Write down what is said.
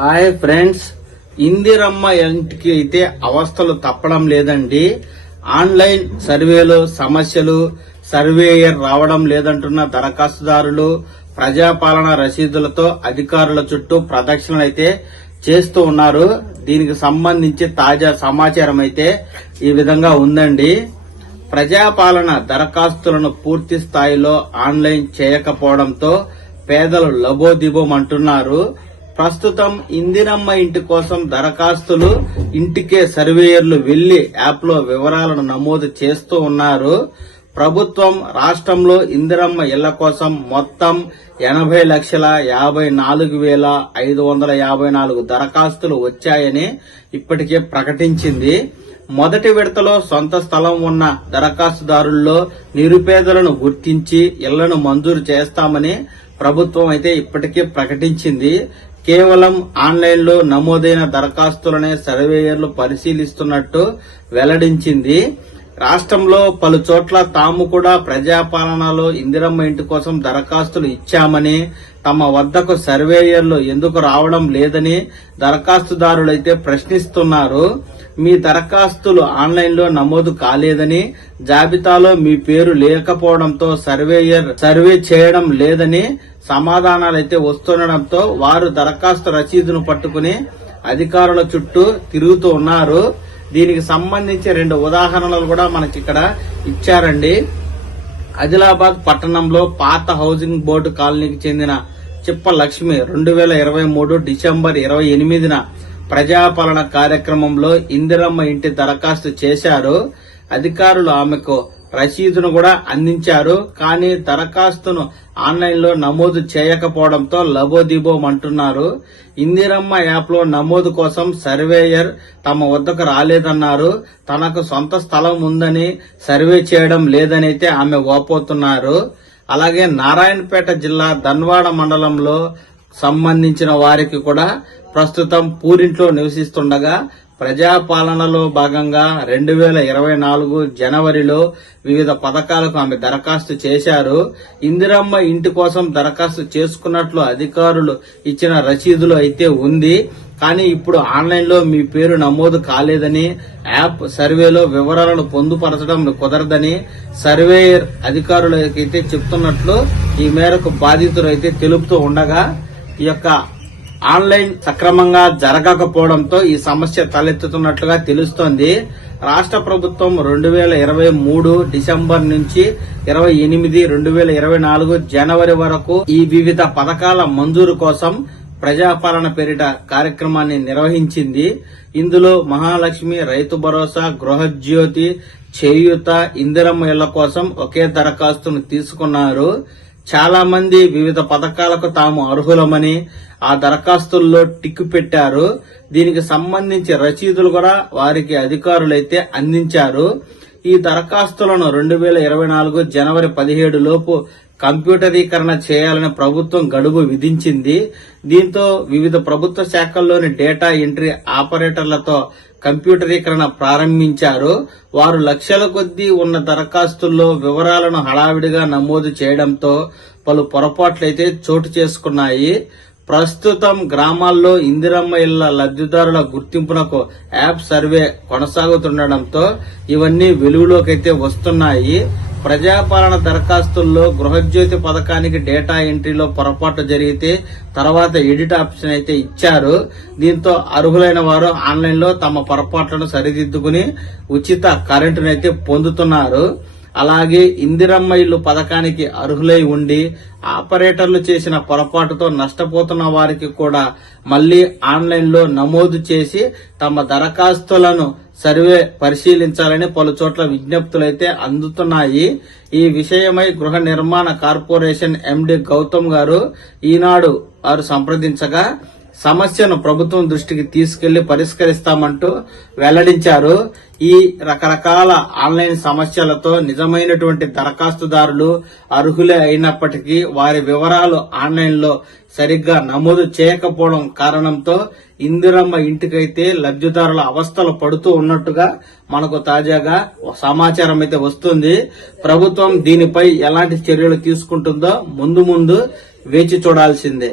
Hi friends, Indiramma ఇంటికి అయితే అవస్థలు తప్పడం లేదండి. ఆన్లైన్ సర్వేలు సమస్యలు, సర్వేయర్ రావడం లేదంటున్న దరఖాస్తుదారులు ప్రజాపాలన రసీదులతో అధికారుల చుట్టూ ప్రదక్షిణలు అయితే చేస్తూ ఉన్నారు. దీనికి సంబంధించి తాజా సమాచారం అయితే ఈ విధంగా ఉందండి. ప్రజాపాలన దరఖాస్తులను పూర్తి స్థాయిలో ఆన్లైన్ చేయకపోవడంతో పేదలు లబోదిబోమంటున్నారు. ప్రస్తుతం ఇందిరమ్మ ఇంటి కోసం దరఖాస్తులు ఇంటికే సర్వేయర్లు వెళ్లి యాప్ లో వివరాలను నమోదు చేస్తూ ఉన్నారు. ప్రభుత్వం రాష్ట్రంలో ఇందిరమ్మ ఇళ్ల కోసం మొత్తం 80,54,554 దరఖాస్తులు వచ్చాయని ఇప్పటికే ప్రకటించింది. మొదటి విడతలో సొంత స్థలం ఉన్న దరఖాస్తుదారుల్లో నిరుపేదలను గుర్తించి ఇళ్లను మంజూరు చేస్తామని ప్రభుత్వం అయితే ఇప్పటికే ప్రకటించింది. కేవలం ఆన్లైన్ లో నమోదైన దరఖాస్తులనే సర్వేయర్లు పరిశీలిస్తున్నట్టు వెల్లడించింది. రాష్ట్రంలో పలు చోట్ల తాము కూడా ప్రజాపాలనలో ఇందిరమ్మ ఇంటి కోసం దరఖాస్తులు ఇచ్చామని, తమ వద్దకు సర్వేయర్లు ఎందుకు రావడం లేదని దరఖాస్తుదారులైతే ప్రశ్నిస్తున్నారు. మీ దరఖాస్తులు ఆన్లైన్ లో నమోదు కాలేదని, జాబితాలో మీ పేరు లేకపోవడంతో సర్వేయర్ సర్వే చేయడం లేదని సమాధానాలైతే వస్తుండటంతో వారు దరఖాస్తు రసీదును పట్టుకుని అధికారుల చుట్టూ తిరుగుతూ ఉన్నారు. దీనికి సంబంధించి 2 ఉదాహరణలు కూడా మనకి ఇక్కడ ఇచ్చారండి. ఆదిలాబాద్ పట్టణంలో పాత హౌసింగ్ బోర్డు కాలనీకి చెందిన చిప్ప లక్ష్మి 2023 డిసెంబర్ 28న ప్రజాపాలన కార్యక్రమంలో ఇందిరమ్మ ఇంటి దరఖాస్తు చేశారు. అధికారులు ఆమెకు రసీదును కూడా అందించారు. కానీ దరఖాస్తును ఆన్లైన్ లో నమోదు చేయకపోవడంతో లబోదిబోమంటున్నారు. ఇందిరమ్మ యాప్ లో నమోదు కోసం సర్వేయర్ తమ వద్దకు రాలేదన్నారు. తనకు సొంత స్థలం ఉందని సర్వే చేయడం లేదనైతే ఆమె వాపోతున్నారు. అలాగే నారాయణపేట జిల్లా ధన్వాడ మండలంలో సంబంధించిన వారికి కూడా ప్రస్తుతం పూరింట్లో నివసిస్తుండగా ప్రజాపాలనలో భాగంగా 2024 జనవరిలో వివిధ పథకాలకు ఆమె దరఖాస్తు చేశారు. ఇందిరమ్మ ఇంటి కోసం దరఖాస్తు చేసుకున్నట్లు అధికారులు ఇచ్చిన రసీదులు అయితే ఉంది. కానీ ఇప్పుడు ఆన్లైన్ లో మీ పేరు నమోదు కాలేదని, యాప్ సర్వేలో వివరాలను పొందుపరచడం కుదరదని సర్వేయర్ అధికారులకైతే చెప్తున్నట్లు ఈ మేరకు బాధితులు అయితే తెలుపుతూ ఉండగా, ఈ యొక్క ఆన్లైన్ సక్రమంగా జరగకపోవడంతో ఈ సమస్య తలెత్తుతున్నట్లుగా తెలుస్తోంది. రాష్ట్ర ప్రభుత్వం 2023 డిసెంబర్ నుంచి 28 2024 జనవరి వరకు ఈ వివిధ పథకాల మంజూరు కోసం ప్రజాపాలన పేరిట కార్యక్రమాన్ని నిర్వహించింది. ఇందులో మహాలక్ష్మి, రైతు భరోసా, గృహజ్యోతి, చేయూత, ఇందిరమ్మ ఇళ్ల కోసం ఒకే దరఖాస్తును తీసుకున్నారు. చాలా మంది వివిధ పథకాలకు తాము అర్హులమని ఆ దరఖాస్తుల్లో టిక్ పెట్టారు. దీనికి సంబంధించి రసీదులు కూడా వారికి అధికారులైతే అందించారు. ఈ దరఖాస్తులను 2024 జనవరి 17 లోపు కంప్యూటరీకరణ చేయాలని ప్రభుత్వం గడువు విధించింది. దీంతో వివిధ ప్రభుత్వ శాఖల్లోని డేటా ఎంట్రీ ఆపరేటర్లతో కంప్యూటరీకరణ ప్రారంభించారు. వారు లక్షల కొద్దీ ఉన్న దరఖాస్తుల్లో వివరాలను హడావిడిగా నమోదు చేయడంతో పలు పొరపాట్లయితే చోటు చేసుకున్నాయి. ప్రస్తుతం గ్రామాల్లో ఇందిరమ్మ ఇళ్ల లబ్ధిదారుల గుర్తింపునకు యాప్ సర్వే కొనసాగుతుండటంతో ఇవన్నీ వెలుగులోకైతే వస్తున్నాయి. ప్రజాపాలన దరఖాస్తుల్లో గృహజ్యోతి పథకానికి డేటా ఎంట్రీలో పొరపాటు జరిగితే తర్వాత ఎడిట్ ఆప్షన్ అయితే ఇచ్చారు. దీంతో అర్హులైన వారు ఆన్లైన్ లో తమ పొరపాట్లను సరిదిద్దుకుని ఉచిత కరెంటునైతే పొందుతున్నారు. అలాగే ఇందిరమ్మ ఇల్లు పథకానికి అర్హులై ఉండి ఆపరేటర్లు చేసిన పొరపాటుతో నష్టపోతున్న వారికి కూడా మళ్లీ ఆన్లైన్ లో నమోదు చేసి తమ దరఖాస్తులను సర్వే పరిశీలించాలని పలు చోట్ల విజ్ఞప్తులైతే అందుతున్నాయి. ఈ విషయమై గృహ నిర్మాణ కార్పొరేషన్ ఎండి గౌతమ్ గారు ఈనాడు వారు సంప్రదించగా సమస్యను ప్రభుత్వం దృష్టికి తీసుకెళ్లి పరిష్కరిస్తామంటూ వెల్లడించారు. ఈ రకరకాల ఆన్లైన్ సమస్యలతో నిజమైనటువంటి దరఖాస్తుదారులు అర్హులే అయినప్పటికీ వారి వివరాలు ఆన్లైన్ లో సరిగ్గా నమోదు చేయకపోవడం కారణంతో ఇందిరమ్మ ఇంటికైతే లబ్ధిదారుల అవస్థలు పడుతూ ఉన్నట్టుగా మనకు తాజాగా సమాచారం అయితే వస్తుంది. ప్రభుత్వం దీనిపై ఎలాంటి చర్యలు తీసుకుంటుందో ముందు వేచి చూడాల్సిందే.